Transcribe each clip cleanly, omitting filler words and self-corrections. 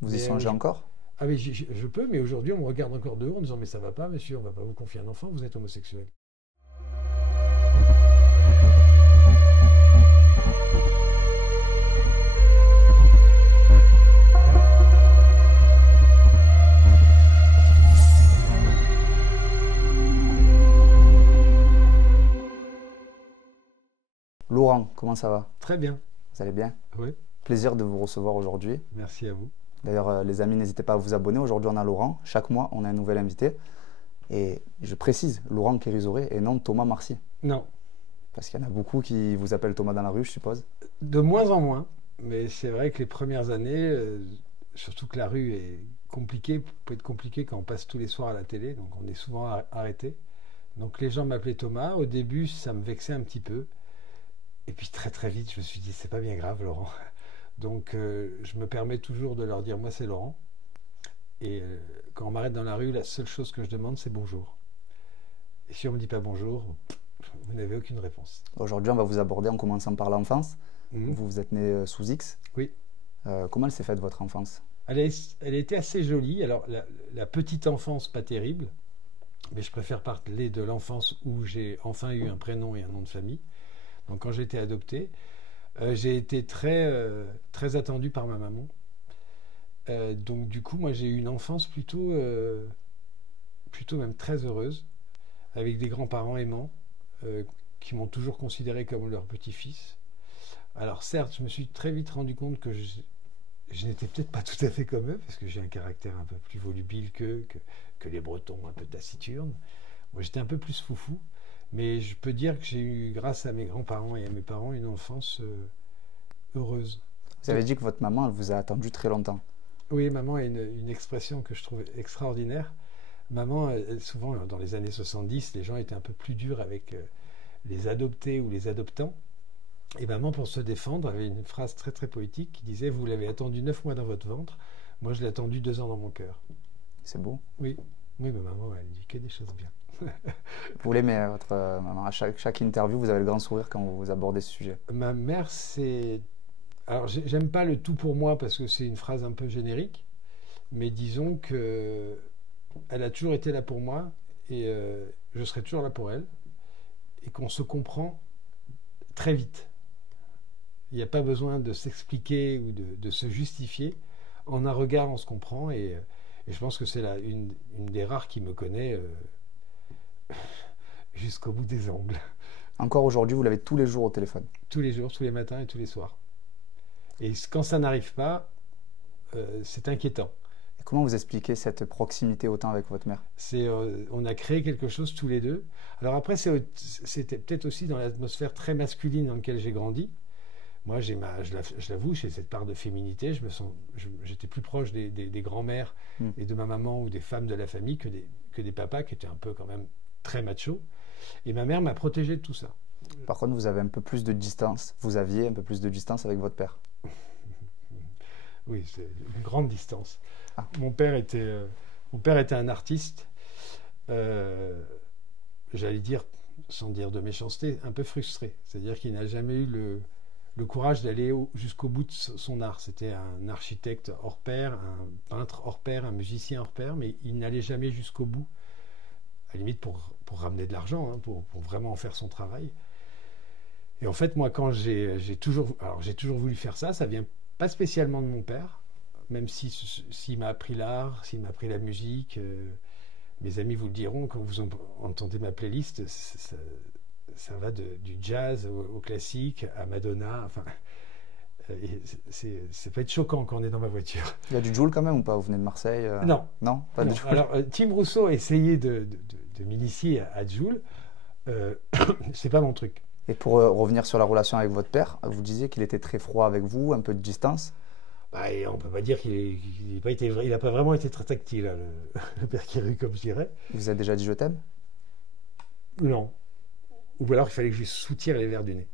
Vous y Mais, songez encore? ah oui, je peux, mais aujourd'hui, on me regarde encore de haut en disant, mais ça va pas, monsieur, on va pas vous confier un enfant, vous êtes homosexuel. Laurent, comment ça va? Très bien. Vous allez bien? Oui, Plaisir de vous recevoir aujourd'hui. merci à vous. D'ailleurs, les amis, n'hésitez pas à vous abonner. Aujourd'hui, on a Laurent. Chaque mois, on a un nouvel invité. Et je précise, Laurent Kérizoré et non Thomas Marcy. Non, Parce qu'il y en a beaucoup qui vous appellent Thomas dans la rue, je suppose. de moins en moins, mais c'est vrai que les premières années, surtout que la rue est compliquée, peut être compliquée quand on passe tous les soirs à la télé, donc on est souvent arrêté. Donc les gens m'appelaient Thomas. Au début, ça me vexait un petit peu. Et puis très très vite, je me suis dit, c'est pas bien grave, Laurent. Donc je me permets toujours de leur dire, moi c'est Laurent. Et quand on m'arrête dans la rue, la seule chose que je demande, c'est bonjour. Et si on me dit pas bonjour, vous n'avez aucune réponse. Aujourd'hui, on va vous aborder en commençant par l'enfance. Mhm. Vous êtes né sous X. Oui. Comment elle s'est faite, votre enfance? Elle a été assez jolie. Alors la petite enfance, pas terrible, mais je préfère parler de l'enfance où j'ai enfin eu un prénom et un nom de famille. Donc quand j'ai été adopté, j'ai été très attendu par ma maman. Donc du coup, moi j'ai eu une enfance plutôt même très heureuse, avec des grands-parents aimants, qui m'ont toujours considéré comme leur petit-fils. Alors certes, je me suis très vite rendu compte que je n'étais peut-être pas tout à fait comme eux, parce que j'ai un caractère un peu plus volubile que les Bretons, un peu taciturnes. Moi j'étais un peu plus foufou, mais je peux dire que j'ai eu, grâce à mes grands-parents et à mes parents, une enfance heureuse. Vous avez dit que votre maman, elle vous a attendu très longtemps. Oui, maman a une expression que je trouve extraordinaire. Maman, souvent dans les années 70, les gens étaient un peu plus durs avec les adoptés ou les adoptants. Et maman, pour se défendre, avait une phrase très très poétique qui disait, vous l'avez attendu 9 mois dans votre ventre, moi je l'ai attendu 2 ans dans mon cœur. C'est beau. Oui, oui, mais maman, elle dit que des choses bien. Vous l'aimez, votre maman. À chaque interview, vous avez le grand sourire quand vous abordez ce sujet. Ma mère, c'est... Alors, j'aime pas le tout pour moi parce que c'est une phrase un peu générique, mais disons que elle a toujours été là pour moi et je serai toujours là pour elle et qu'on se comprend très vite. Il n'y a pas besoin de s'expliquer ou de se justifier. En un regard, on se comprend et je pense que c'est une des rares qui me connaît jusqu'au bout des ongles. Encore aujourd'hui, vous l'avez tous les jours au téléphone. Tous les jours, tous les matins et tous les soirs. Et quand ça n'arrive pas, c'est inquiétant. Et comment vous expliquez cette proximité autant avec votre mère? On a créé quelque chose tous les deux. Alors après, c'était peut-être aussi dans l'atmosphère très masculine dans laquelle j'ai grandi. Moi, je l'avoue, j'ai cette part de féminité. J'étais plus proche des grands-mères et de ma maman ou des femmes de la famille que des papas qui étaient un peu quand même très machos. Et ma mère m'a protégé de tout ça. Par contre, vous avez un peu plus de distance. Vous aviez un peu plus de distance avec votre père. Oui, c'est une grande distance. Ah. Mon père était un artiste, j'allais dire, sans dire de méchanceté, un peu frustré. C'est-à-dire qu'il n'a jamais eu le courage d'aller jusqu'au bout de son art. C'était un architecte hors pair, un peintre hors pair, un musicien hors pair, mais il n'allait jamais jusqu'au bout, à la limite pour ramener de l'argent, hein, pour vraiment en faire son travail. Et en fait, moi, quand j'ai toujours voulu faire ça, ça vient pas spécialement de mon père, même s'il m'a appris l'art, s'il m'a appris la musique. Mes amis vous le diront, quand vous entendez ma playlist, ça va du jazz au classique, à Madonna. Enfin, ça peut être choquant quand on est dans ma voiture. Il y a du Jul quand même ou pas? Vous venez de Marseille? Non. Non, pas de Non. Jul. Alors, Tim Rousseau a essayé de m'initier à Jul. C'est pas mon truc. Et pour revenir sur la relation avec votre père, vous disiez qu'il était très froid avec vous, un peu de distance. Bah, et on peut pas dire qu'il n'a pas vraiment été très tactile, hein, le père Kéru, comme je dirais. Il vous a déjà dit je t'aime? Non. Ou alors il fallait que je lui soutire les verres du nez.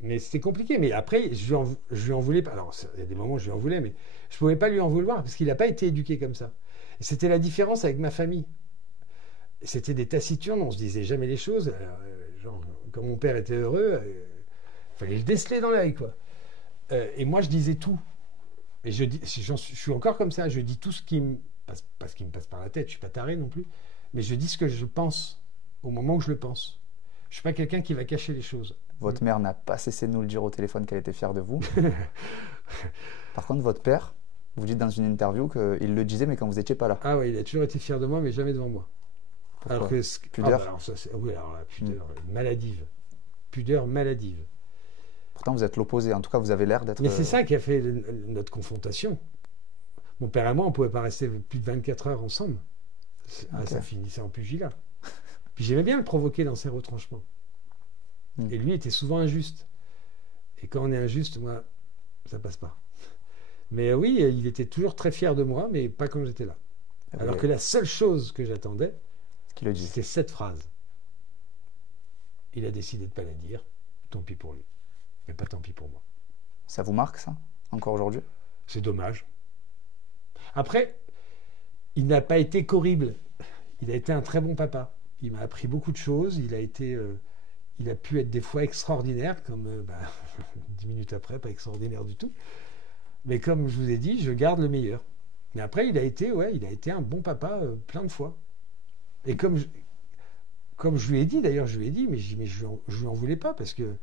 Mais c'était compliqué. Mais après, je lui en voulais pas. Alors, il y a des moments où je lui en voulais, mais je pouvais pas lui en vouloir parce qu'il n'a pas été éduqué comme ça. Et c'était la différence avec ma famille. C'était des taciturnes, on se disait jamais les choses. Genre, quand mon père était heureux, il fallait le déceler dans l'œil, quoi. Et moi, je disais tout. Et je dis, je suis encore comme ça, je dis tout ce qui me passe, pas ce qui me passe par la tête, je suis pas taré non plus, mais je dis ce que je pense au moment où je le pense. Je suis pas quelqu'un qui va cacher les choses. Votre mère n'a pas cessé de nous le dire au téléphone qu'elle était fière de vous. Par contre, votre père, vous dites dans une interview qu'il le disait, mais quand vous n'étiez pas là. Ah oui, il a toujours été fier de moi, mais jamais devant moi. Pourquoi? Alors que Pudeur. bah alors ça, oui, alors la pudeur maladive. Pudeur maladive. Pourtant, vous êtes l'opposé. En tout cas, vous avez l'air d'être... Mais c'est ça qui a fait notre confrontation. Mon père et moi, on ne pouvait pas rester plus de 24 heures ensemble. Ah, Ok. ça finissait en pugilat. Puis j'aimais bien le provoquer dans ses retranchements. Et lui était souvent injuste. Et quand on est injuste, moi, ça passe pas. Mais oui, il était toujours très fier de moi, mais pas quand j'étais là. Alors que la seule chose que j'attendais, qu'il le dise. c'était cette phrase. Il a décidé de ne pas la dire. Tant pis pour lui. Mais pas tant pis pour moi. Ça vous marque, ça, encore aujourd'hui? C'est dommage. Après, il n'a pas été qu'horrible. Il a été un très bon papa. Il m'a appris beaucoup de choses. Il a pu être des fois extraordinaire, comme 10 minutes après, pas extraordinaire du tout. Mais comme je vous ai dit, je garde le meilleur. Mais après, il a été un bon papa plein de fois. Et comme je lui ai dit, d'ailleurs, mais je lui en voulais pas, parce que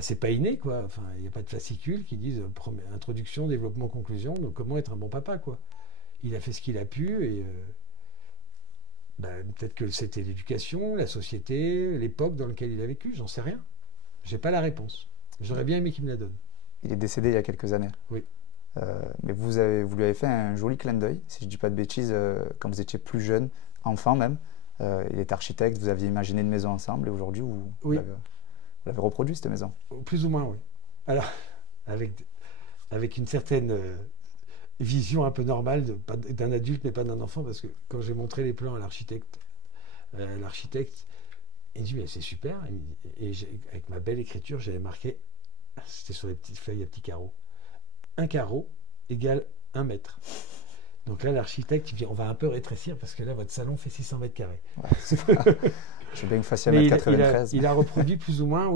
c'est pas inné, quoi. Enfin, il n'y a pas de fascicules qui disent introduction, développement, conclusion, donc comment être un bon papa, quoi. Il a fait ce qu'il a pu, et peut-être que c'était l'éducation, la société, l'époque dans laquelle il a vécu, j'en sais rien. J'ai pas la réponse. J'aurais bien aimé qu'il me la donne. Il est décédé il y a quelques années. Oui. Mais vous lui avez fait un joli clin d'œil, si je ne dis pas de bêtises, quand vous étiez plus jeune, enfant même. Il est architecte, vous aviez imaginé une maison ensemble, et aujourd'hui, vous l'avez reproduit, cette maison. Plus ou moins, oui. Alors, avec une certaine vision un peu normale d'un adulte, mais pas d'un enfant, parce que quand j'ai montré les plans à l'architecte, il me dit, mais c'est super. Et avec ma belle écriture, j'avais marqué, c'était sur les petites feuilles à petits carreaux, un carreau égale 1 mètre. Donc là, l'architecte, il dit, on va un peu rétrécir parce que là, votre salon fait 600 mètres carrés. Ouais, je veux bien que vous fassiez 1m93. Il a reproduit plus ou moins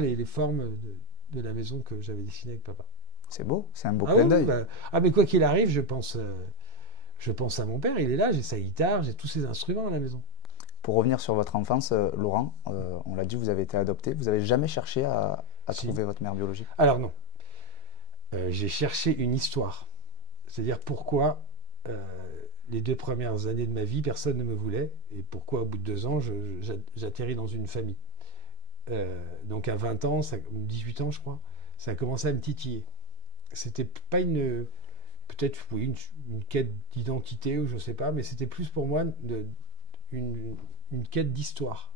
les formes de la maison que j'avais dessinée avec papa. C'est beau, c'est un beau clin d'œil. Mais quoi qu'il arrive, je pense à mon père, il est là, j'ai sa guitare, j'ai tous ses instruments à la maison. Pour revenir sur votre enfance, Laurent, on l'a dit, vous avez été adopté. Vous n'avez jamais cherché à trouver votre mère biologique? Alors non. J'ai cherché une histoire. C'est-à-dire pourquoi les 2 premières années de ma vie, personne ne me voulait, et pourquoi au bout de 2 ans, j'atterris dans une famille. Donc à 20 ans, 18 ans je crois, ça a commencé à me titiller. C'était pas peut-être oui, une quête d'identité, ou je sais pas, mais c'était plus pour moi une quête d'histoire.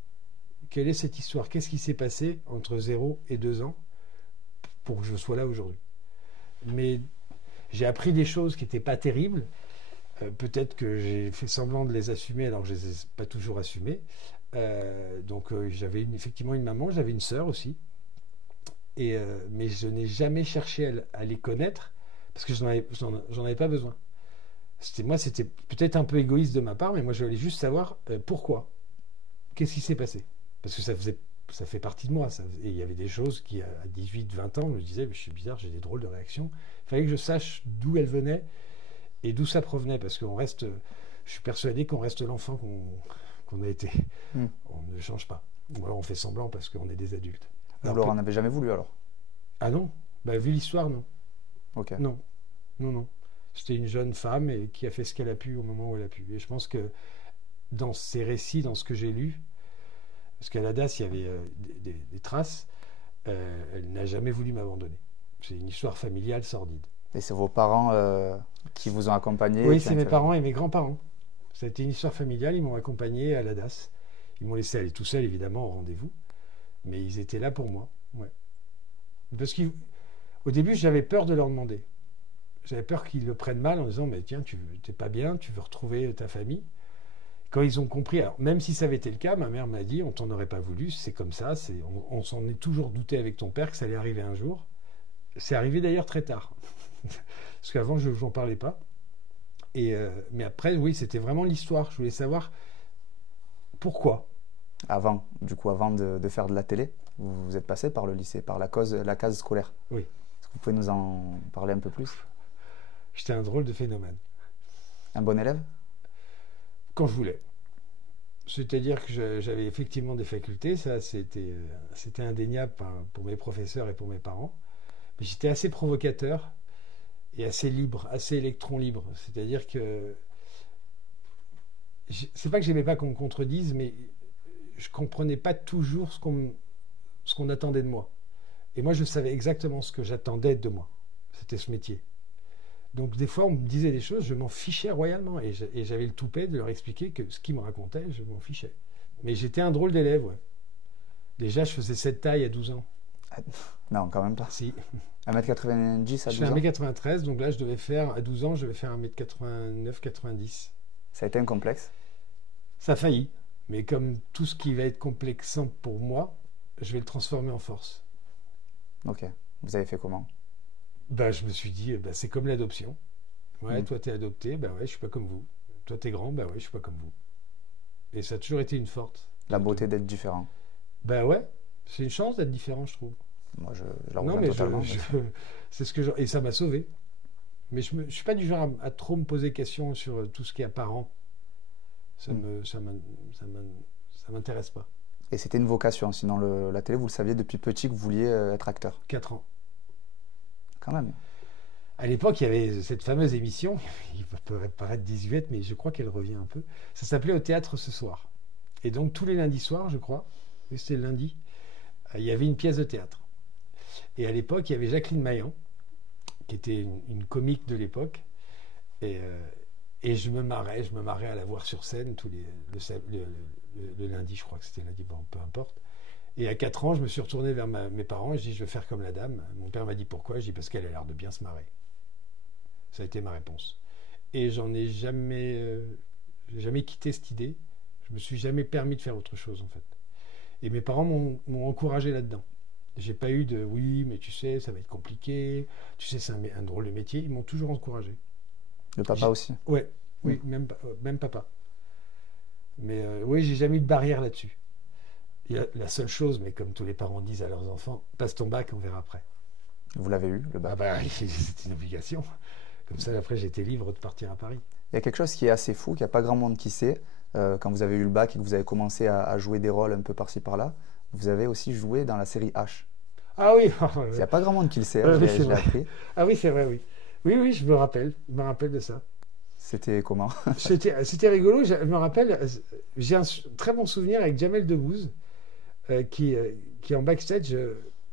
Quelle est cette histoire? Qu'est-ce qui s'est passé entre 0 et 2 ans pour que je sois là aujourd'hui? Mais j'ai appris des choses qui n'étaient pas terribles. Peut-être que j'ai fait semblant de les assumer alors que je ne les ai pas toujours assumées. Donc j'avais effectivement une maman, j'avais une sœur aussi. Mais je n'ai jamais cherché à les connaître parce que j'en avais pas besoin. C'était peut-être un peu égoïste de ma part, mais moi je voulais juste savoir pourquoi. Qu'est-ce qui s'est passé? Parce que ça fait partie de moi. Et il y avait des choses qui, à 18, 20 ans, je me disais, je suis bizarre, j'ai des drôles de réactions. Il fallait que je sache d'où elles venaient et d'où ça provenait, parce je suis persuadé qu'on reste l'enfant qu'on a été. On ne change pas. Ou alors on fait semblant parce qu'on est des adultes. Vous leur en avez jamais voulu alors? Ah non, vu l'histoire, non. Ok. Non. C'était une jeune femme qui a fait ce qu'elle a pu au moment où elle a pu. Et je pense que dans ces récits, dans ce que j'ai lu, parce qu'à la DAS, il y avait des traces, elle n'a jamais voulu m'abandonner. C'est une histoire familiale sordide. Et c'est vos parents qui vous ont accompagné? Oui, c'est mes parents et mes grands-parents. Ça a été une histoire familiale, ils m'ont accompagné à la DAS. Ils m'ont laissé aller tout seul, évidemment, au rendez-vous. Mais ils étaient là pour moi. Ouais. Parce qu'au début, j'avais peur de leur demander. J'avais peur qu'ils le prennent mal en disant, mais tiens, tu n'es pas bien, tu veux retrouver ta famille. Quand ils ont compris, alors même si ça avait été le cas, ma mère m'a dit, on t'en aurait pas voulu, c'est comme ça, on s'en est toujours douté avec ton père que ça allait arriver un jour. C'est arrivé d'ailleurs très tard. Parce qu'avant, je n'en parlais pas. Mais après, oui, c'était vraiment l'histoire. Je voulais savoir pourquoi. Avant de faire de la télé, vous êtes passé par le lycée, par la case scolaire. Oui. Vous pouvez nous en parler un peu plus? J'étais un drôle de phénomène. Un bon élève? Quand je voulais. C'est-à-dire que j'avais effectivement des facultés, ça c'était indéniable pour mes professeurs et pour mes parents. Mais j'étais assez provocateur et assez libre, assez électron libre. C'est-à-dire que c'est pas que j'aimais pas qu'on me contredise, mais je comprenais pas toujours ce qu'on attendait de moi. Et moi, je savais exactement ce que j'attendais de moi. C'était ce métier. Donc des fois, on me disait des choses, je m'en fichais royalement. Et j'avais le toupet de leur expliquer que ce qu'ils me racontaient, je m'en fichais. Mais j'étais un drôle d'élève, ouais. Déjà, je faisais cette taille à 12 ans. Non, quand même pas. Si. 1m90 à 12 ans? Je fais 1m93, donc là, à 12 ans, je vais faire 1m89-90. Ça a été un complexe? Ça a failli. Mais comme tout ce qui va être complexant pour moi, je vais le transformer en force. Ok. Vous avez fait comment? Je me suis dit, c'est comme l'adoption. Ouais, toi, t'es adopté, ouais, je suis pas comme vous. Toi, t'es grand, ouais, je suis pas comme vous. Et ça a toujours été une force. La beauté d'être différent. Ouais, c'est une chance d'être différent, je trouve. Moi, je la rejoins totalement. C'est ce que et ça m'a sauvé. Mais je suis pas du genre à trop me poser questions sur tout ce qui est apparent. Ça m'intéresse pas. Et c'était une vocation, sinon la télé, vous le saviez depuis petit que vous vouliez être acteur? 4 ans. Quand même. À l'époque, il y avait cette fameuse émission, il peut paraître 18, mais je crois qu'elle revient un peu. Ça s'appelait Au théâtre ce soir. Et donc, tous les lundis soirs, je crois, et c'était le lundi, il y avait une pièce de théâtre. Et à l'époque, il y avait Jacqueline Maillan, qui était une comique de l'époque. Et je me marrais à la voir sur scène le lundi, je crois que c'était lundi, bon, peu importe. Et à 4 ans, je me suis retourné vers mes parents et je dis, je veux faire comme la dame. Mon père m'a dit pourquoi. Je dis parce qu'elle a l'air de bien se marrer. Ça a été ma réponse. Et j'en ai jamais quitté cette idée. Je me suis jamais permis de faire autre chose, en fait. Et mes parents m'ont encouragé là-dedans. J'ai pas eu de oui, mais tu sais, ça va être compliqué. Tu sais, c'est un drôle de métier. Ils m'ont toujours encouragé. Le papa aussi? Ouais, oui, même papa. Mais oui, j'ai jamais eu de barrière là-dessus. Il y a la seule chose, mais comme tous les parents disent à leurs enfants, passe ton bac, on verra après. Vous l'avez eu, le bac? C'est une obligation. Comme ça, après, j'étais libre de partir à Paris. Il y a quelque chose qui est assez fou, qu'il n'y a pas grand monde qui sait. Quand vous avez eu le bac et que vous avez commencé à jouer des rôles un peu par-ci par-là, vous avez aussi joué dans la série H. Ah oui. Il n'y a pas grand monde qui le sait, je l'ai appris. Ah oui, c'est vrai, oui. Oui, je me rappelle de ça. C'était comment? C'était rigolo, je me rappelle, j'ai un très bon souvenir avec Jamel Debbouze, qui en backstage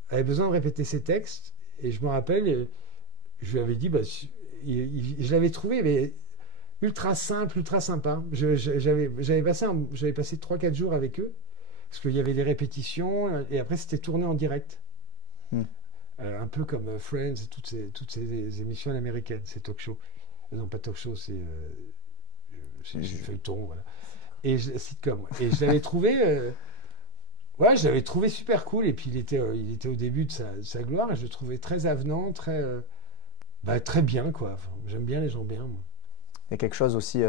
avait besoin de répéter ses textes, et je me rappelle, je lui avais dit, je l'avais trouvé mais ultra simple, ultra sympa. J'avais passé 3-4 jours avec eux, parce qu'il y avait des répétitions, et après c'était tourné en direct. Un peu comme Friends et toutes ces émissions américaines, ces talk-shows. Non, pas talk-show, c'est feuilleton, voilà. Et sitcom. Et je l'avais trouvé... je l'avais trouvé super cool. Et puis, il était au début de sa gloire. Et je le trouvais très avenant, très bien, quoi. Enfin, j'aime bien les gens bien, moi. Il y a quelque chose aussi,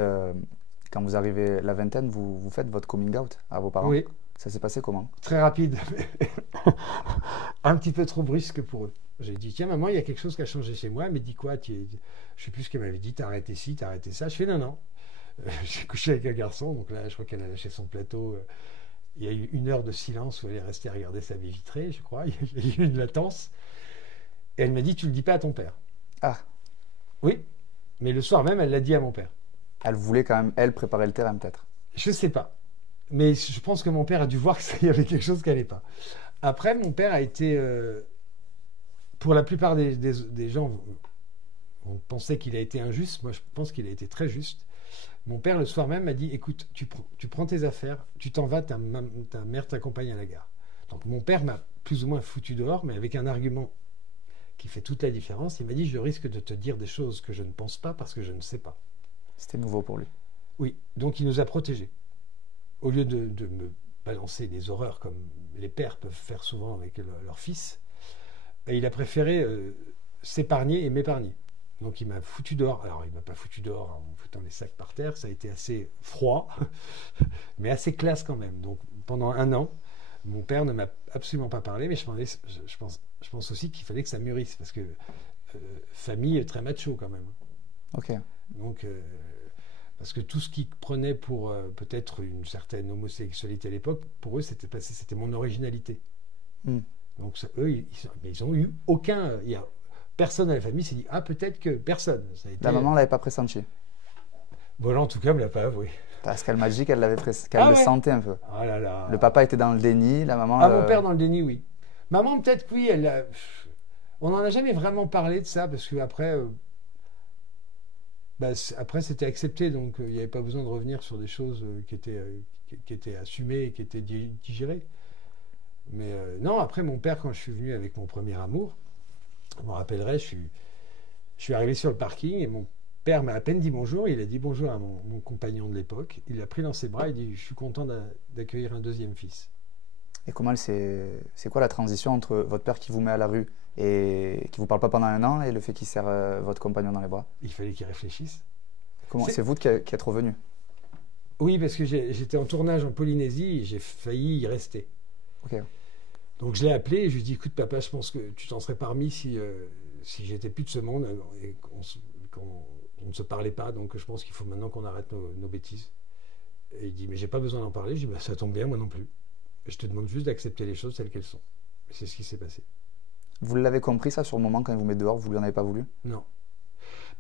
quand vous arrivez la vingtaine, vous faites votre coming out à vos parents. Oui. Ça s'est passé comment? Très rapide. Un petit peu trop brusque pour eux. J'ai dit, tiens, maman, il y a quelque chose qui a changé chez moi. Elle m'a dit quoi? Je ne sais plus ce qu'elle m'avait dit. T'as arrêté ci, t'as arrêté ça. Je fais non. J'ai couché avec un garçon. Donc là, je crois qu'elle a lâché son plateau. Il y a eu 1 heure de silence où elle est restée à regarder sa baie vitrée, je crois. Il y a eu une latence. Et elle m'a dit, tu le dis pas à ton père. Ah. Oui. Mais le soir même, elle l'a dit à mon père. Elle voulait quand même, elle, préparer le terrain, peut-être? Je sais pas. Mais je pense que mon père a dû voir qu'il y avait quelque chose qui n'allait pas. Après, mon père a été... pour la plupart des gens, on pensait qu'il a été injuste. Moi, je pense qu'il a été très juste. Mon père, le soir même, m'a dit, écoute, tu prends tes affaires, tu t'en vas, ta mère t'accompagne à la gare. Donc mon père m'a plus ou moins foutu dehors, mais avec un argument qui fait toute la différence. Il m'a dit, je risque de te dire des choses que je ne pense pas parce que je ne sais pas. C'était nouveau pour lui. Oui, donc il nous a protégés. Au lieu de me balancer des horreurs comme les pères peuvent faire souvent avec leur fils, et il a préféré s'épargner et m'épargner. Donc il m'a foutu dehors. Alors il ne m'a pas foutu dehors en foutant des sacs par terre, ça a été assez froid, mais assez classe quand même. Donc pendant 1 an, Mon père ne m'a absolument pas parlé, mais je pense aussi qu'il fallait que ça mûrisse, parce que famille très macho quand même. Ok. Donc, parce que tout ce qu'ils prenaient pour peut-être une certaine homosexualité à l'époque, pour eux, c'était mon originalité. Donc, eux, ils ont eu aucun... personne à la famille s'est dit, ah, peut-être que personne. Ça a été... La maman ne l'avait pas pressenti. Voilà, en tout cas, elle me l'a pas avoué. Parce qu'elle m'a dit qu'elle le sentait un peu. Oh là là. Le papa était dans le déni, la maman... Mon père dans le déni, oui. Maman, peut-être que oui, on n'en a jamais vraiment parlé de ça, parce qu'après, après c'était accepté, donc il n'y avait pas besoin de revenir sur des choses qui étaient assumées et qui étaient digérées. Mais non, après mon père, quand je suis venu avec mon premier amour, je me rappellerai, je suis arrivé sur le parking et mon père m'a à peine dit bonjour, il a dit bonjour à mon compagnon de l'époque, il l'a pris dans ses bras et dit, je suis content d'accueillir un deuxième fils. Et comment c'est quoi la transition entre votre père qui vous met à la rue et qui vous parle pas pendant un an et le fait qu'il serre votre compagnon dans les bras? Il fallait qu'il réfléchisse. C'est vous qui êtes revenu? Oui, parce que j'étais en tournage en Polynésie et j'ai failli y rester. Ok. Donc je l'ai appelé et je lui ai dit, écoute papa, je pense que tu t'en serais parmi si j'étais plus de ce monde et qu'on ne se parlait pas, donc je pense qu'il faut maintenant qu'on arrête nos bêtises. Et il dit, mais j'ai pas besoin d'en parler. Je dis, ça tombe bien, moi non plus. Je te demande juste d'accepter les choses telles qu'elles sont. Et c'est ce qui s'est passé. Vous l'avez compris ça sur le moment quand il vous met dehors, vous lui en avez pas voulu? Non.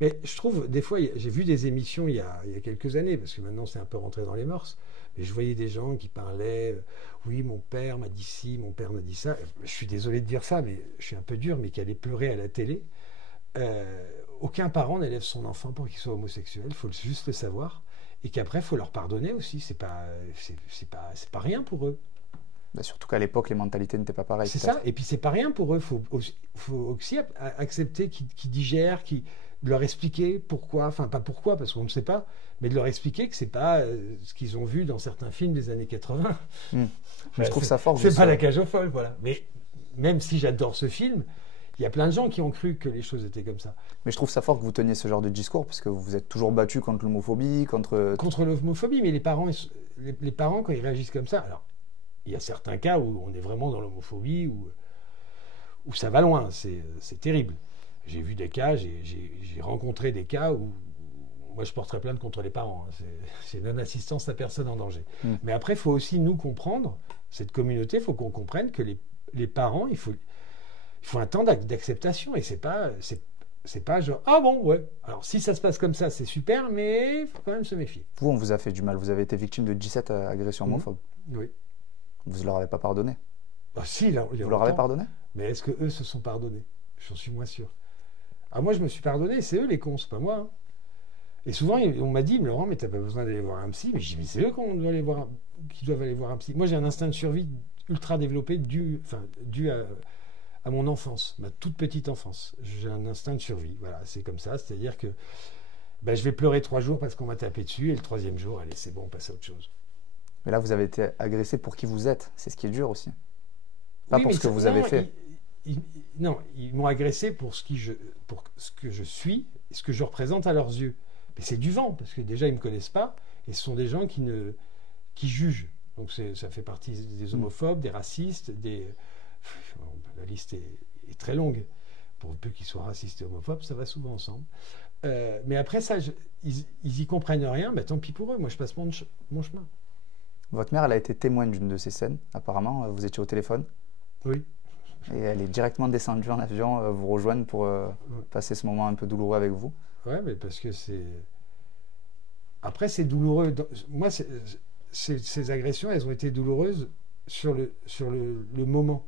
Mais je trouve, des fois, j'ai vu des émissions il y a quelques années, parce que maintenant c'est un peu rentré dans les mœurs, mais je voyais des gens qui parlaient, oui, mon père m'a dit ci, mon père m'a dit ça. Je suis désolé de dire ça, mais je suis un peu dur, mais qui allait pleurer à la télé. Aucun parent n'élève son enfant pour qu'il soit homosexuel, il faut juste le savoir. Et qu'après, il faut leur pardonner aussi, c'est pas rien pour eux. Surtout qu'à l'époque, les mentalités n'étaient pas pareilles. C'est ça, et puis c'est pas rien pour eux. Faut aussi accepter qu'ils digèrent, de leur expliquer pourquoi, enfin pas pourquoi, parce qu'on ne sait pas, mais de leur expliquer que c'est pas ce qu'ils ont vu dans certains films des années 80. Mais je trouve ça fort. C'est pas la cage aux folles, voilà. Mais même si j'adore ce film, il y a plein de gens qui ont cru que les choses étaient comme ça. Mais je trouve ça fort que vous teniez ce genre de discours, parce que vous vous êtes toujours battu contre l'homophobie, contre l'homophobie, mais les parents, quand ils réagissent comme ça, alors il y a certains cas où on est vraiment dans l'homophobie, où ça va loin, c'est terrible. J'ai vu des cas, j'ai rencontré des cas où moi je porterais plainte contre les parents. C'est non-assistance à personne en danger. Mais après, il faut aussi nous comprendre, cette communauté, il faut qu'on comprenne que les parents, il faut un temps d'acceptation, et c'est pas genre, ah bon, ouais. Alors si ça se passe comme ça, c'est super, mais il faut quand même se méfier. Vous, on vous a fait du mal, vous avez été victime de 17 agressions homophobes. Oui. Vous ne leur avez pas pardonné? Si, là, vous leur avez pardonné? Mais est-ce qu'eux se sont pardonnés? J'en suis moins sûr. Moi, je me suis pardonné, c'est eux les cons, c'est pas moi. Hein. Et souvent, on m'a dit, Laurent, mais t'as pas besoin d'aller voir un psy. Mais je dis, mais c'est eux qui doivent aller voir un psy. Moi, j'ai un instinct de survie ultra développé dû à mon enfance, ma toute petite enfance. J'ai un instinct de survie, voilà, c'est comme ça. C'est-à-dire que je vais pleurer 3 jours parce qu'on m'a tapé dessus, et le 3e jour, allez, c'est bon, on passe à autre chose. Mais là, vous avez été agressé pour qui vous êtes. C'est ce qui est dur aussi. Pas pour ce que vous avez fait. Non, ils m'ont agressé pour ce que je suis, ce que je représente à leurs yeux. Mais c'est du vent, parce que déjà, ils ne me connaissent pas, et ce sont des gens qui jugent. Donc ça fait partie des homophobes, des racistes, la liste est très longue. Pour peu qu'ils soient racistes et homophobes, ça va souvent ensemble. Mais après ça, ils y comprennent rien, tant pis pour eux, moi je passe mon chemin. Votre mère, elle a été témoin d'une de ces scènes, apparemment. Vous étiez au téléphone. Oui. Et elle est directement descendue en avion vous rejoindre pour passer ce moment un peu douloureux avec vous. Ouais, mais parce que c'est... Après, c'est douloureux. Moi, ces agressions, elles ont été douloureuses sur le moment.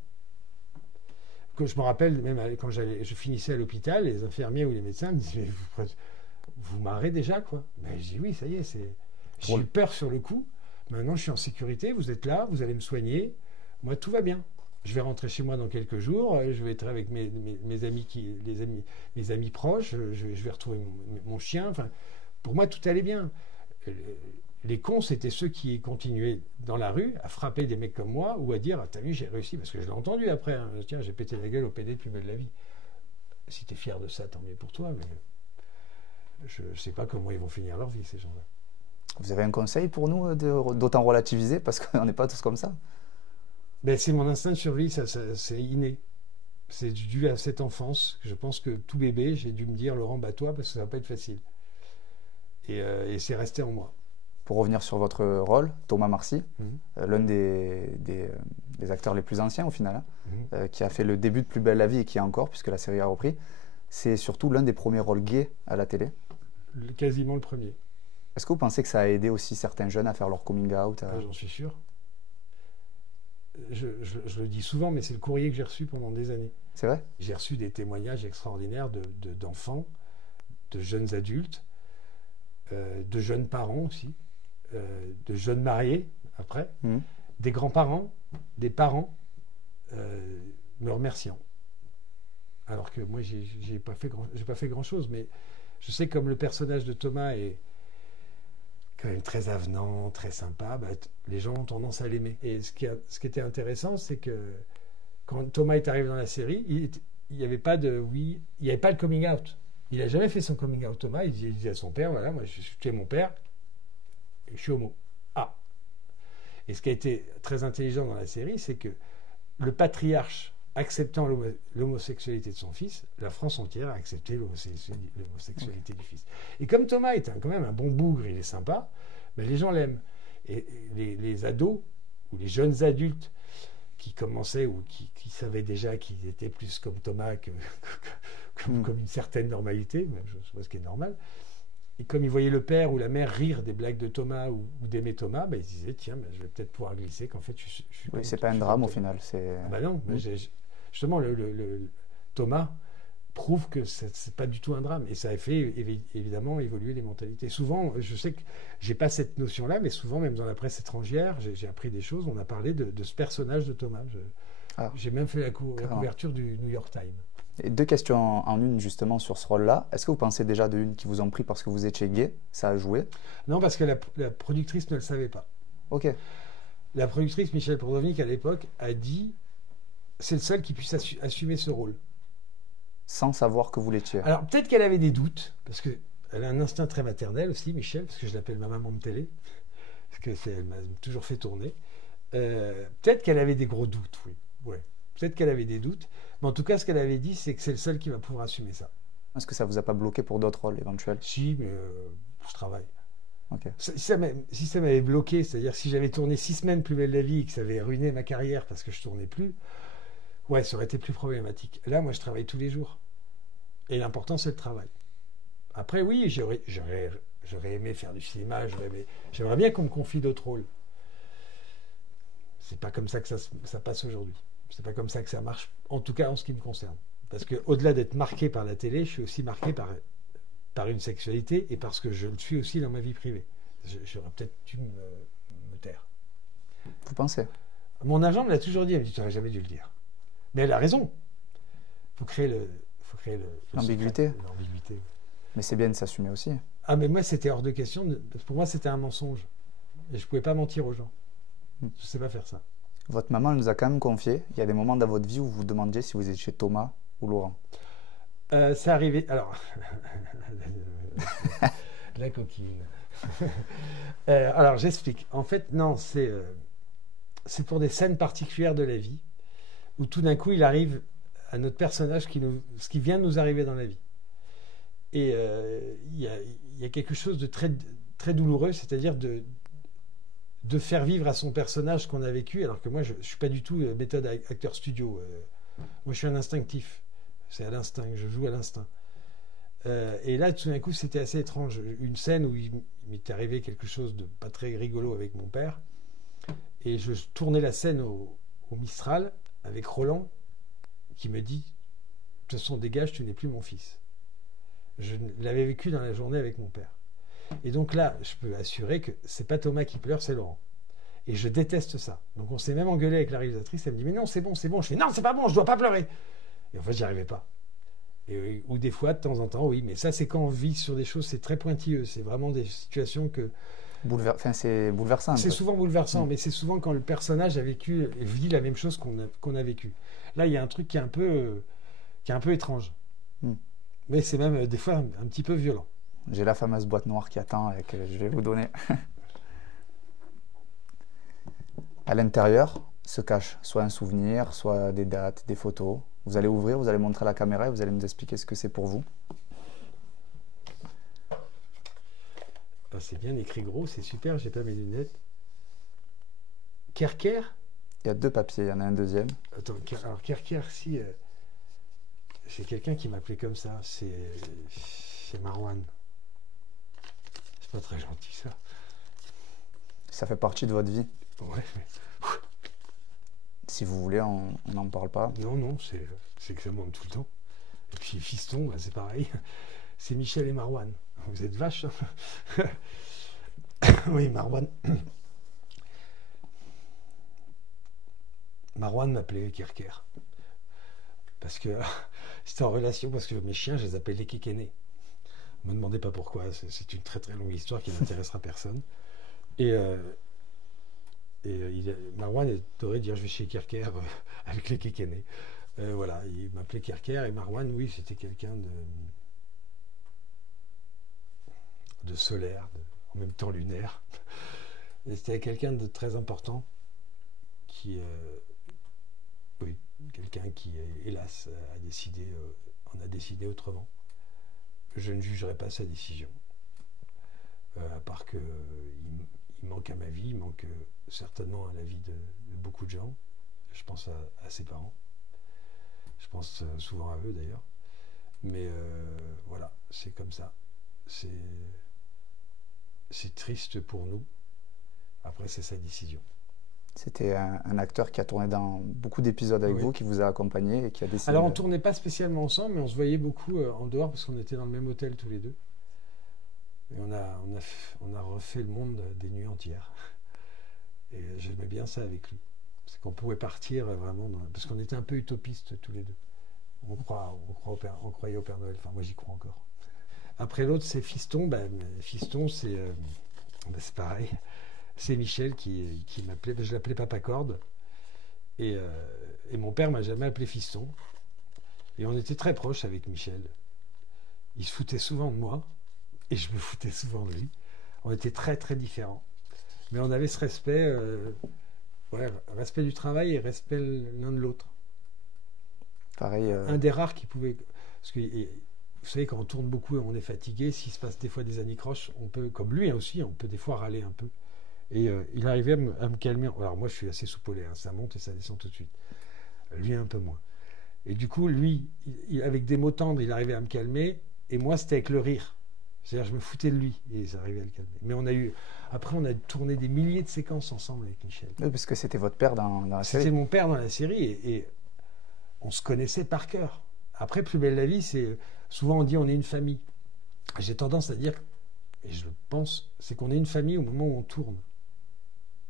Que je me rappelle, même quand je finissais à l'hôpital, les infirmiers ou les médecins me disaient, mais vous marrez déjà, quoi. Mais je dis, oui, ça y est, j'ai eu peur sur le coup. Maintenant, je suis en sécurité, vous êtes là, vous allez me soigner. Moi, tout va bien. Je vais rentrer chez moi dans quelques jours, je vais être avec mes amis proches, je vais retrouver mon chien. Enfin, pour moi, tout allait bien. Les cons, c'était ceux qui continuaient dans la rue à frapper des mecs comme moi ou à dire, ah, t'as vu, j'ai réussi, parce que je l'ai entendu après. Hein. Tiens, j'ai pété la gueule au PD le plus bel de la vie. Si t'es fier de ça, tant mieux pour toi, mais je ne sais pas comment ils vont finir leur vie, ces gens-là. Vous avez un conseil pour nous d'autant relativiser, parce qu'on n'est pas tous comme ça? Ben, c'est mon instinct de survie, c'est inné. C'est dû à cette enfance. Je pense que tout bébé, j'ai dû me dire, Laurent, bats-toi parce que ça va pas être facile. Et c'est resté en moi. Pour revenir sur votre rôle, Thomas Marcy, l'un des acteurs les plus anciens au final, qui a fait le début de Plus belle la vie et qui est encore, puisque la série a repris, c'est surtout l'un des premiers rôles gays à la télé. Quasiment le premier. Est-ce que vous pensez que ça a aidé aussi certains jeunes à faire leur coming out J'en suis sûr. Je le dis souvent, mais c'est le courrier que j'ai reçu pendant des années. C'est vrai? J'ai reçu des témoignages extraordinaires d'enfants, de jeunes adultes, de jeunes parents aussi, de jeunes mariés après, des grands-parents, des parents me remerciant. Alors que moi, j'ai pas fait grand-chose, mais je sais que comme le personnage de Thomas est quand même très avenant, très sympa, bah, les gens ont tendance à l'aimer. Et ce qui était intéressant, c'est que quand Thomas est arrivé dans la série, il n'y avait pas le coming out. Il n'a jamais fait son coming out, Thomas. Il disait à son père, voilà, moi je suis mon père, et je suis homo. Ah. Et ce qui a été très intelligent dans la série, c'est que le patriarche acceptant l'homosexualité de son fils, la France entière a accepté l'homosexualité du fils. Et comme Thomas est quand même un bon bougre, il est sympa, ben les gens l'aiment. Et les ados, ou les jeunes adultes, qui commençaient ou qui savaient déjà qu'ils étaient plus comme Thomas comme une certaine normalité, je sais pas ce qui est normal, et comme ils voyaient le père ou la mère rire des blagues de Thomas ou d'aimer Thomas, ben ils se disaient, tiens, ben je vais peut-être pouvoir glisser qu'en fait je suis oui, c'est pas un drame au final. Ah ben non, justement, Thomas prouve que c'est pas du tout un drame. Et ça a fait évidemment évoluer les mentalités. Souvent, je sais que j'ai pas cette notion-là, mais souvent, même dans la presse étrangère, j'ai appris des choses. On a parlé de ce personnage de Thomas. J'ai même fait la couverture du New York Times. Et deux questions en une justement sur ce rôle-là. Est-ce que vous pensez déjà de une qui vous ont pris parce que vous étiez gay? Ça a joué? Non, parce que la productrice ne le savait pas. Ok. La productrice, Michel Prodovnik, à l'époque, a dit c'est le seul qui puisse assumer ce rôle. Sans savoir que vous l'étiez. Alors, peut-être qu'elle avait des doutes, parce qu'elle a un instinct très maternel aussi, Michel, parce que je l'appelle ma maman de télé, parce qu'elle m'a toujours fait tourner. Peut-être qu'elle avait des gros doutes, oui. Ouais. Peut-être qu'elle avait des doutes. Mais en tout cas, ce qu'elle avait dit, c'est que c'est le seul qui va pouvoir assumer ça. Est-ce que ça vous a pas bloqué pour d'autres rôles éventuels? Si, mais je travaille. Okay. Si ça m'avait bloqué, c'est-à-dire si j'avais tourné 6 semaines Plus belle la vie et que ça avait ruiné ma carrière parce que je tournais plus, ouais, ça aurait été plus problématique. Là, moi, je travaille tous les jours. Et l'important, c'est le travail. Après, oui, j'aurais aimé faire du cinéma, j'aimerais bien qu'on me confie d'autres rôles. C'est pas comme ça que ça passe aujourd'hui. C'est pas comme ça que ça marche, en tout cas en ce qui me concerne. Parce qu'au-delà d'être marqué par la télé, je suis aussi marqué par une sexualité et parce que je le suis aussi dans ma vie privée. J'aurais peut-être dû me taire. Vous pensez? Mon agent me l'a toujours dit, elle me dit, tu n'aurais jamais dû le dire. Mais elle a raison. Il faut créer l'ambiguïté. L'ambiguïté. Mais c'est bien de s'assumer aussi. Ah, mais moi, c'était hors de question. Pour moi, c'était un mensonge. Et je ne pouvais pas mentir aux gens. Je ne sais pas faire ça. Votre maman elle nous a quand même confié, il y a des moments dans votre vie où vous vous demandiez si vous étiez Thomas ou Laurent. C'est arrivé. Alors, la coquine. Alors, j'explique. En fait, non, c'est pour des scènes particulières de la vie où tout d'un coup, il arrive à notre personnage ce qui vient de nous arriver dans la vie. Et il y a quelque chose de très, très douloureux, c'est-à-dire de faire vivre à son personnage ce qu'on a vécu, alors que moi, je ne suis pas du tout méthode acteur studio. Moi, je suis un instinctif. C'est à l'instinct, je joue à l'instinct. Et là, tout d'un coup, c'était assez étrange. Une scène où il m'est arrivé quelque chose de pas très rigolo avec mon père, et je tournais la scène au Mistral avec Roland, qui me dit, de toute façon, dégage, tu n'es plus mon fils. Je l'avais vécu dans la journée avec mon père. Et donc là, je peux assurer que c'est pas Thomas qui pleure, c'est Laurent. Et je déteste ça. Donc on s'est même engueulé avec la réalisatrice, elle me dit, mais non, c'est bon, c'est bon. Je fais, non, c'est pas bon, je dois pas pleurer. Et en fait, j'y arrivais pas. Ou des fois, de temps en temps, oui, mais ça, c'est quand on vit sur des choses, c'est très pointilleux. C'est vraiment des situations que... c'est bouleversant. C'est souvent bouleversant, mais c'est souvent quand le personnage a vécu et vit la même chose qu'on a vécu. Là, il y a un truc qui est un peu étrange. Mais c'est même des fois un petit peu violent. J'ai la fameuse boîte noire qui attend et que je vais vous donner. À l'intérieur, se cache soit un souvenir, soit des dates, des photos. Vous allez ouvrir, vous allez montrer à la caméra et vous allez nous expliquer ce que c'est pour vous. Ah, c'est bien écrit gros, c'est super, j'ai pas mes lunettes. Kerker? Il y a 2 papiers, il y en a un deuxième. Attends, alors Kerker, si... c'est quelqu'un qui m'appelait comme ça, c'est Marwan. C'est pas très gentil ça. Ça fait partie de votre vie. Ouais, mais... Si vous voulez, on n'en parle pas. Non, c'est que ça monte tout le temps. Et puis fiston, bah, c'est pareil. C'est Michel et Marwan. Vous êtes vaches. Hein. Oui, Marwan. Marwan m'appelait Kerker. Parce que c'était en relation, parce que mes chiens, je les appelais les kékénés. Ne me demandez pas pourquoi, c'est une très très longue histoire qui n'intéressera personne. Marwan adorait dire je vais chez Kerker avec les kékénés. Voilà, il m'appelait Kerker et Marwan, oui, c'était quelqu'un de solaire, en même temps lunaire. Et c'était quelqu'un de très important qui, oui, quelqu'un qui, hélas, en a décidé autrement. Je ne jugerai pas sa décision. À part qu'il manque à ma vie, il manque certainement à la vie de beaucoup de gens. Je pense à ses parents. Je pense souvent à eux d'ailleurs. Mais voilà, c'est comme ça. C'est triste pour nous. Après, c'est sa décision. C'était un acteur qui a tourné dans beaucoup d'épisodes avec vous, qui vous a accompagné et qui a décidé... Alors, on ne tournait pas spécialement ensemble, mais on se voyait beaucoup en dehors parce qu'on était dans le même hôtel tous les deux. Et on a refait le monde des nuits entières. Et j'aimais bien ça avec lui. C'est qu'on pouvait partir vraiment... parce qu'on était un peu utopistes tous les deux. On croyait au Père Noël. Enfin, moi, j'y crois encore. Après, l'autre, c'est Fiston. Fiston, c'est pareil. C'est Michel qui m'appelait. Je l'appelais Papa Corde. Et mon père m'a jamais appelé Fiston. Et on était très proches avec Michel. Il se foutait souvent de moi. Et je me foutais souvent de lui. On était très, très différents. Mais on avait ce respect, respect du travail et respect l'un de l'autre. Pareil. Un des rares qui pouvait... Parce que, vous savez, quand on tourne beaucoup et on est fatigué, s'il se passe des fois des anicroches, on peut, comme lui aussi, on peut des fois râler un peu. Et il arrivait à me calmer. Alors moi, je suis assez soupolé, hein, ça monte et ça descend tout de suite. Lui, un peu moins. Et du coup, lui, avec des mots tendres, il arrivait à me calmer. Et moi, c'était avec le rire. C'est-à-dire, je me foutais de lui et ça arrivait à le calmer. Mais après, on a tourné des milliers de séquences ensemble avec Michel. Oui, parce que c'était votre père dans la série. C'était mon père dans la série et on se connaissait par cœur. Après, Plus belle la vie, c'est... Souvent, on dit on est une famille. J'ai tendance à dire, et je le pense, c'est qu'on est une famille au moment où on tourne.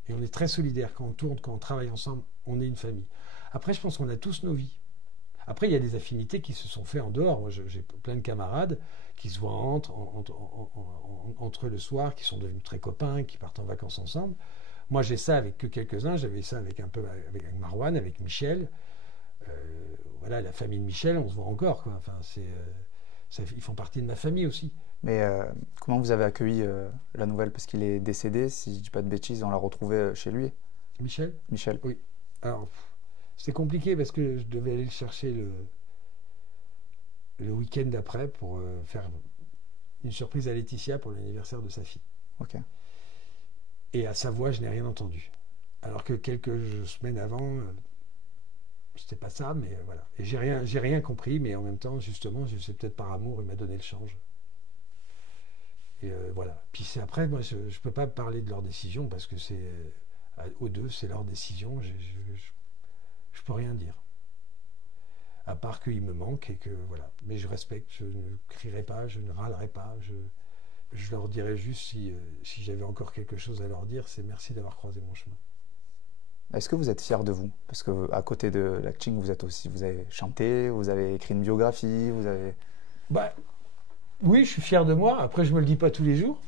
Et on est très solidaires. Quand on tourne, quand on travaille ensemble, on est une famille. Après, je pense qu'on a tous nos vies. Après, il y a des affinités qui se sont faites en dehors. Moi, j'ai plein de camarades qui se voient entre le soir, qui sont devenus très copains, qui partent en vacances ensemble. Moi, j'ai ça avec que quelques-uns. J'avais ça avec avec Marwan, avec Michel. Voilà, la famille de Michel, on se voit encore, quoi. Enfin, ils font partie de ma famille aussi. Mais comment vous avez accueilli la nouvelle? Parce qu'il est décédé, si je ne dis pas de bêtises, on l'a retrouvé chez lui. Michel? Michel. Oui. Alors, c'est compliqué parce que je devais aller le chercher le week-end d'après pour faire une surprise à Laetitia pour l'anniversaire de sa fille. Ok. Et à sa voix, je n'ai rien entendu. Alors que quelques semaines avant, c'était pas ça, mais voilà. Et j'ai rien compris, mais en même temps, justement, je sais peut-être par amour, il m'a donné le change. Et voilà. Puis c'est après, moi, je peux pas parler de leur décision parce que c'est aux deux, c'est leur décision. Je peux rien dire. À part qu'il me manque et que voilà. Mais je respecte, je ne crierai pas, je ne râlerai pas. Je leur dirai juste si j'avais encore quelque chose à leur dire, c'est merci d'avoir croisé mon chemin. Est-ce que vous êtes fier de vous? Parce qu'à côté de l'acting, vous avez chanté, vous avez écrit une biographie, vous avez... Oui, je suis fier de moi. Après, je me le dis pas tous les jours.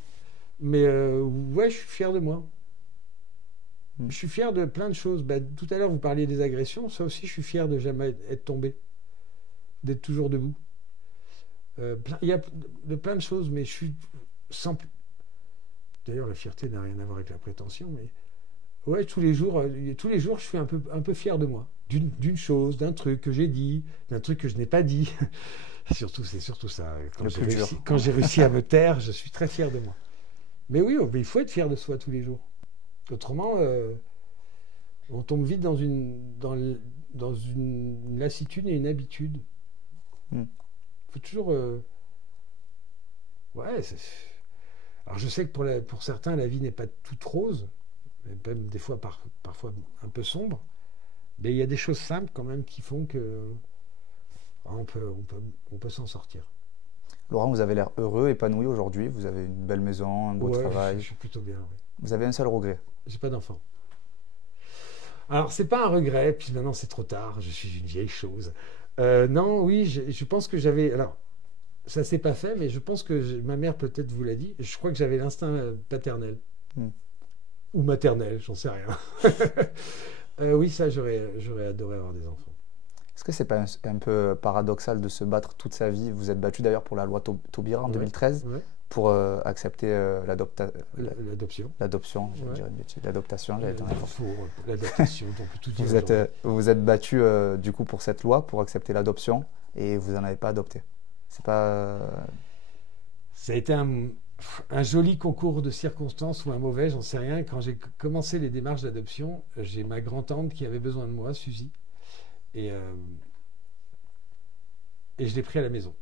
Mais ouais, je suis fier de moi. Je suis fier de plein de choses. Tout à l'heure, vous parliez des agressions. Ça aussi, je suis fier de jamais être tombé. D'être toujours debout. Il y a de plein de choses, mais je suis sans... D'ailleurs, la fierté n'a rien à voir avec la prétention, mais Ouais, tous les jours, je suis un peu fier de moi. D'une chose, d'un truc que j'ai dit, d'un truc que je n'ai pas dit. C'est surtout ça. Quand j'ai réussi à me taire, je suis très fier de moi. Mais oui, il faut être fier de soi tous les jours. Autrement, on tombe vite dans une lassitude et une habitude. Il faut toujours... Ouais, alors je sais que pour certains, la vie n'est pas toute rose, même des fois parfois un peu sombre, mais il y a des choses simples quand même qui font que on peut s'en sortir. Laurent, vous avez l'air heureux, épanoui aujourd'hui. Vous avez une belle maison, un beau travail. Je suis plutôt bien, oui. Vous avez un seul regret? J'ai pas d'enfant. Alors, c'est pas un regret, puis maintenant c'est trop tard, je suis une vieille chose. Non, oui, je pense que j'avais... Alors, ça s'est pas fait, mais je pense que ma mère peut-être vous l'a dit. Je crois que j'avais l'instinct paternel. Ou maternel, j'en sais rien. Oui, ça, j'aurais adoré avoir des enfants. Est-ce que c'est pas un peu paradoxal de se battre toute sa vie? Vous êtes battu d'ailleurs pour la loi Taubira en 2013, pour accepter l'adoption. L'adoption, j'allais dire une bêtise. L'adoptation, j'allais dire n'importe quoi. L'adaptation, on peut tout dire. Vous êtes battu du coup pour cette loi, pour accepter l'adoption, et vous n'en avez pas adopté. C'est pas... Ça a été un joli concours de circonstances ou un mauvais, j'en sais rien. Quand j'ai commencé les démarches d'adoption, j'ai ma grand-tante qui avait besoin de moi, Suzy, et je l'ai pris à la maison.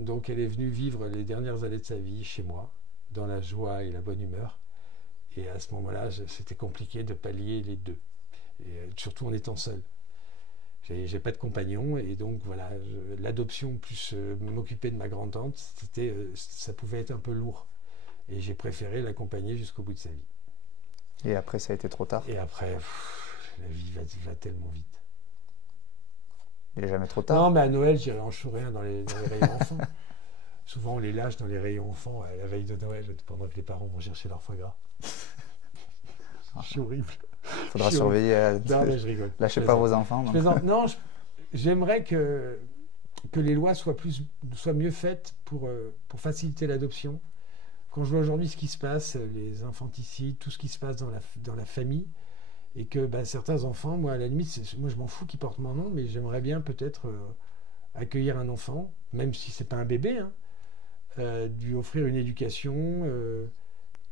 Donc elle est venue vivre les dernières années de sa vie chez moi, dans la joie et la bonne humeur. Et à ce moment-là, c'était compliqué de pallier les deux, et surtout en étant seul. J'ai pas de compagnon, et donc voilà, l'adoption plus m'occuper de ma grand-tante, ça pouvait être un peu lourd. Et j'ai préféré l'accompagner jusqu'au bout de sa vie. Et après, ça a été trop tard? Et après, la vie va tellement vite. Il n'est jamais trop tard? Non, mais à Noël, j'irai en chourer dans les rayons enfants. Souvent, on les lâche dans les rayons enfants à la veille de Noël, pendant que les parents vont chercher leur foie gras. C'est horrible. Il faudra surveiller. Non, mais je rigole. Lâchez pas vos enfants. Non, j'aimerais que les lois soient mieux faites pour faciliter l'adoption. Quand je vois aujourd'hui ce qui se passe, les infanticides, tout ce qui se passe dans la famille, et que certains enfants, moi à la limite, moi je m'en fous qu'ils portent mon nom, mais j'aimerais bien peut-être accueillir un enfant, même si c'est pas un bébé, lui offrir une éducation,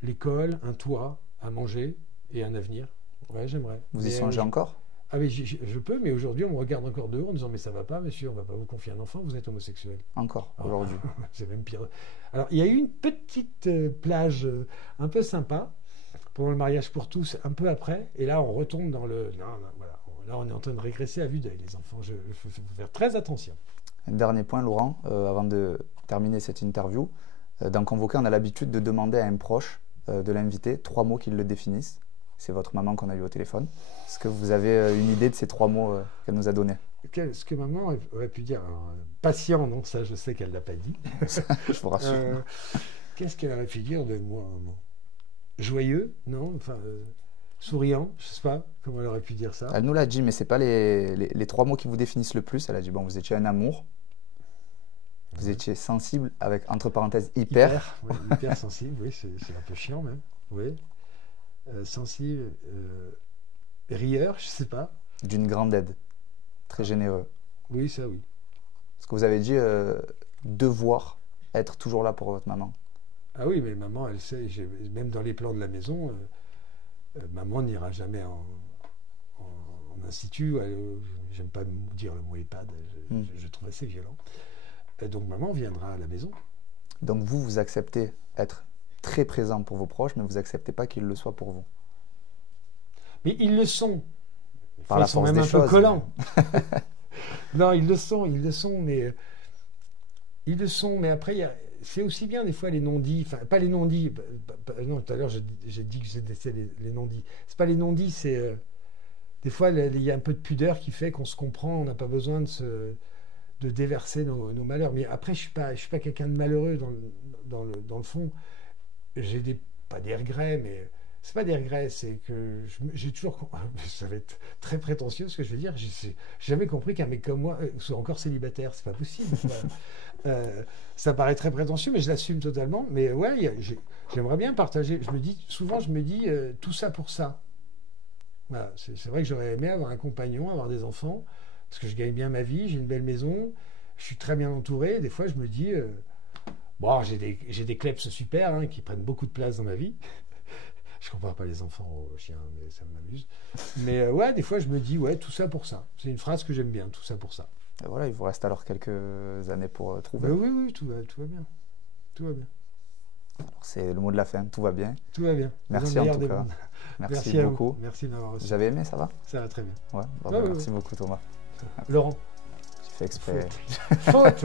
l'école, un toit, à manger et un avenir. Ouais, j'aimerais. Vous y songez encore? Ah oui, je peux, mais aujourd'hui on me regarde encore de haut en disant mais ça va pas, monsieur, on va pas vous confier un enfant, vous êtes homosexuel. Encore aujourd'hui. C'est même pire. Alors il y a eu une petite plage un peu sympa pendant le mariage pour tous, un peu après, et là on retombe dans le... Non, voilà. Là on est en train de régresser à vue d'œil, les enfants. Il faut faire très attention. Un dernier point, Laurent, avant de terminer cette interview. Dans Convoqué, on a l'habitude de demander à un proche de l'invité 3 mots qui le définissent. C'est votre maman qu'on a eu au téléphone. Est-ce que vous avez une idée de ces 3 mots qu'elle nous a donnés? Ce que maman aurait pu dire? Alors, patient, non, ça je sais qu'elle ne l'a pas dit. Je vous rassure. Qu'est-ce qu'elle aurait pu dire de moi, maman? Joyeux, non? Enfin, souriant, je ne sais pas comment elle aurait pu dire ça. Elle nous l'a dit, mais ce n'est pas les 3 mots qui vous définissent le plus. Elle a dit, bon, vous étiez un amour, vous étiez sensible, avec entre parenthèses hyper. Hyper sensible, oui, c'est un peu chiant même. Oui. Sensible, rieur, je ne sais pas. D'une grande aide, très généreux. Oui, ça oui. Parce que vous avez dit devoir être toujours là pour votre maman. Ah oui, mais maman, elle sait, même dans les plans de la maison, maman n'ira jamais en institut. J'aime pas dire le mot EHPAD, je trouve assez violent. Donc maman viendra à la maison. Donc vous acceptez être très présent pour vos proches, mais vous n'acceptez pas qu'ils le soient pour vous. Mais ils le sont. Par la force des choses. Ils sont même un peu collants. Non, ils le sont, mais après, c'est aussi bien des fois les non-dits, enfin pas les non-dits, non, tout à l'heure j'ai dit que c'était les non-dits. C'est pas les non-dits, c'est des fois il y a un peu de pudeur qui fait qu'on se comprend, on n'a pas besoin de déverser nos malheurs. Mais après, je suis pas quelqu'un de malheureux dans le fond. J'ai pas des regrets, mais c'est pas des regrets, c'est que j'ai toujours... Ça va être très prétentieux ce que je vais dire. J'ai jamais compris qu'un mec comme moi soit encore célibataire. C'est pas possible. Ça paraît très prétentieux, mais je l'assume totalement. Mais ouais, j'aimerais bien partager. Souvent, je me dis tout ça pour ça. Voilà, c'est vrai que j'aurais aimé avoir un compagnon, avoir des enfants, parce que je gagne bien ma vie, j'ai une belle maison, je suis très bien entouré. Des fois, je me dis, bon, j'ai des kleps super hein, qui prennent beaucoup de place dans ma vie. Je compare pas les enfants aux chiens, mais ça m'amuse. Mais ouais, des fois, je me dis, ouais, tout ça pour ça. C'est une phrase que j'aime bien, tout ça pour ça. Et voilà, il vous reste alors quelques années pour trouver. Oui, oui, tout va bien. Tout va bien. C'est le mot de la fin, tout va bien. Tout va bien. Merci en tout cas. Merci beaucoup. Merci de m'avoir reçu. J'avais aimé, ça va? Ça va très bien. Ouais, Ouais, merci beaucoup Thomas. Laurent. J'ai fait exprès. Faute.